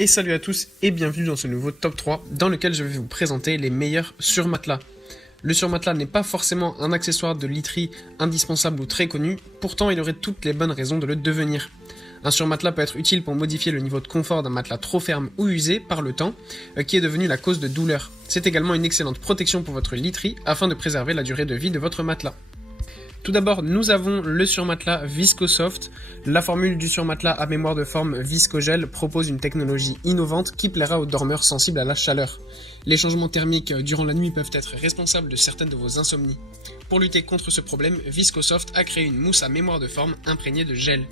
Et salut à tous et bienvenue dans ce nouveau top 3 dans lequel je vais vous présenter les meilleurs surmatelas. Le surmatelas n'est pas forcément un accessoire de literie indispensable ou très connu, pourtant il aurait toutes les bonnes raisons de le devenir. Un surmatelas peut être utile pour modifier le niveau de confort d'un matelas trop ferme ou usé par le temps, qui est devenu la cause de douleur. C'est également une excellente protection pour votre literie afin de préserver la durée de vie de votre matelas. Tout d'abord, nous avons le surmatelas ViscoSoft. La formule du surmatelas à mémoire de forme Viscogel propose une technologie innovante qui plaira aux dormeurs sensibles à la chaleur. Les changements thermiques durant la nuit peuvent être responsables de certaines de vos insomnies. Pour lutter contre ce problème, ViscoSoft a créé une mousse à mémoire de forme imprégnée de gel.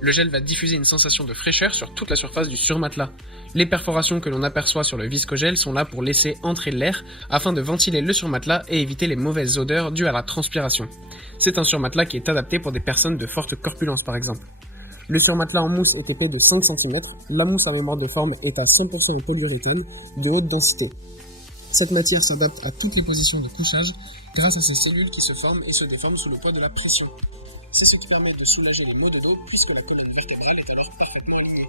Le gel va diffuser une sensation de fraîcheur sur toute la surface du surmatelas. Les perforations que l'on aperçoit sur le Viscogel sont là pour laisser entrer l'air afin de ventiler le surmatelas et éviter les mauvaises odeurs dues à la transpiration. C'est un surmatelas qui est adapté pour des personnes de forte corpulence par exemple. Le surmatelas en mousse est épais de 5 cm, la mousse à mémoire de forme est à 100% en polyuréthane de haute densité. Cette matière s'adapte à toutes les positions de couchage grâce à ces cellules qui se forment et se déforment sous le poids de la pression. C'est ce qui permet de soulager les maux de dos puisque la colonne vertébrale est alors parfaitement alignée.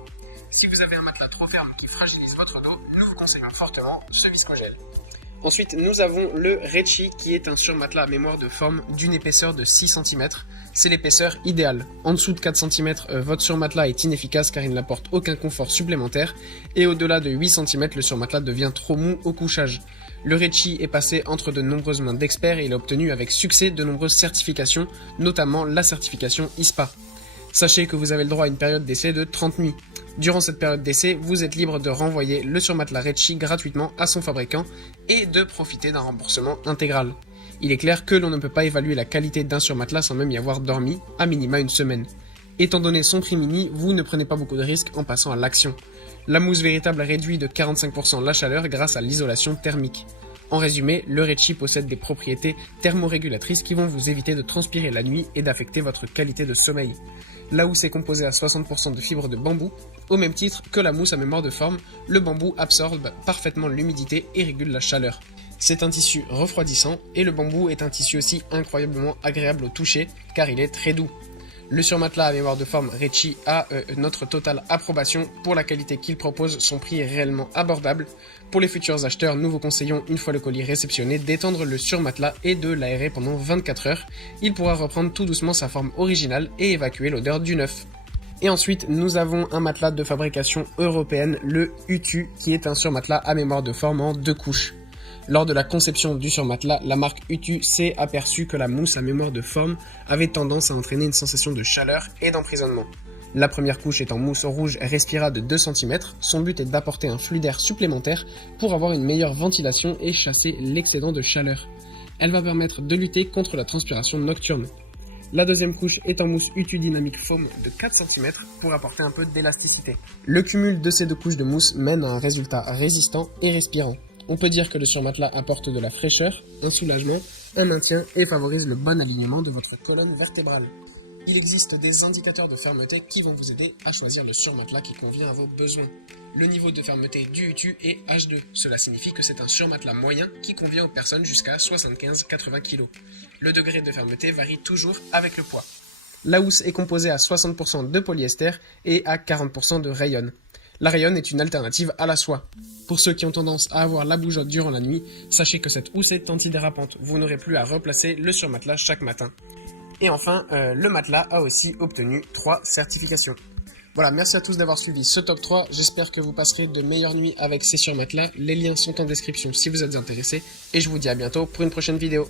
Si vous avez un matelas trop ferme qui fragilise votre dos, nous vous conseillons fortement ce Viscogel. Ensuite, nous avons le Rechi qui est un surmatelas à mémoire de forme d'une épaisseur de 6 cm. C'est l'épaisseur idéale. En dessous de 4 cm, votre surmatelas est inefficace car il n'apporte aucun confort supplémentaire. Et au-delà de 8 cm, le surmatelas devient trop mou au couchage. Le Rechi est passé entre de nombreuses mains d'experts et il a obtenu avec succès de nombreuses certifications, notamment la certification ISPA. Sachez que vous avez le droit à une période d'essai de 30 nuits. Durant cette période d'essai, vous êtes libre de renvoyer le surmatelas Rechi gratuitement à son fabricant et de profiter d'un remboursement intégral. Il est clair que l'on ne peut pas évaluer la qualité d'un surmatelas sans même y avoir dormi, à minima une semaine. Étant donné son prix mini, vous ne prenez pas beaucoup de risques en passant à l'action. La mousse véritable réduit de 45% la chaleur grâce à l'isolation thermique. En résumé, le Rechi possède des propriétés thermorégulatrices qui vont vous éviter de transpirer la nuit et d'affecter votre qualité de sommeil. La housse est composée à 60% de fibres de bambou. Au même titre que la mousse à mémoire de forme, le bambou absorbe parfaitement l'humidité et régule la chaleur. C'est un tissu refroidissant et le bambou est un tissu aussi incroyablement agréable au toucher car il est très doux. Le surmatelas à mémoire de forme Rechi a notre totale approbation pour la qualité qu'il propose, son prix est réellement abordable. Pour les futurs acheteurs, nous vous conseillons, une fois le colis réceptionné, d'étendre le surmatelas et de l'aérer pendant 24 heures. Il pourra reprendre tout doucement sa forme originale et évacuer l'odeur du neuf. Et ensuite, nous avons un matelas de fabrication européenne, le Utu, qui est un surmatelas à mémoire de forme en 2 couches. Lors de la conception du surmatelas, la marque Utu s'est aperçue que la mousse à mémoire de forme avait tendance à entraîner une sensation de chaleur et d'emprisonnement. La première couche est en mousse rouge respira de 2 cm, son but est d'apporter un flux d'air supplémentaire pour avoir une meilleure ventilation et chasser l'excédent de chaleur. Elle va permettre de lutter contre la transpiration nocturne. La deuxième couche est en mousse Utu Dynamic Foam de 4 cm pour apporter un peu d'élasticité. Le cumul de ces 2 couches de mousse mène à un résultat résistant et respirant. On peut dire que le surmatelas apporte de la fraîcheur, un soulagement, un maintien et favorise le bon alignement de votre colonne vertébrale. Il existe des indicateurs de fermeté qui vont vous aider à choisir le surmatelas qui convient à vos besoins. Le niveau de fermeté du Utu est H2. Cela signifie que c'est un surmatelas moyen qui convient aux personnes jusqu'à 75-80 kg. Le degré de fermeté varie toujours avec le poids. La housse est composée à 60% de polyester et à 40% de rayon. La rayon est une alternative à la soie. Pour ceux qui ont tendance à avoir la bougeotte durant la nuit, sachez que cette housse est antidérapante. Vous n'aurez plus à replacer le surmatelas chaque matin. Et enfin, le matelas a aussi obtenu 3 certifications. Voilà, merci à tous d'avoir suivi ce top 3. J'espère que vous passerez de meilleures nuits avec ces surmatelas. Les liens sont en description si vous êtes intéressés. Et je vous dis à bientôt pour une prochaine vidéo.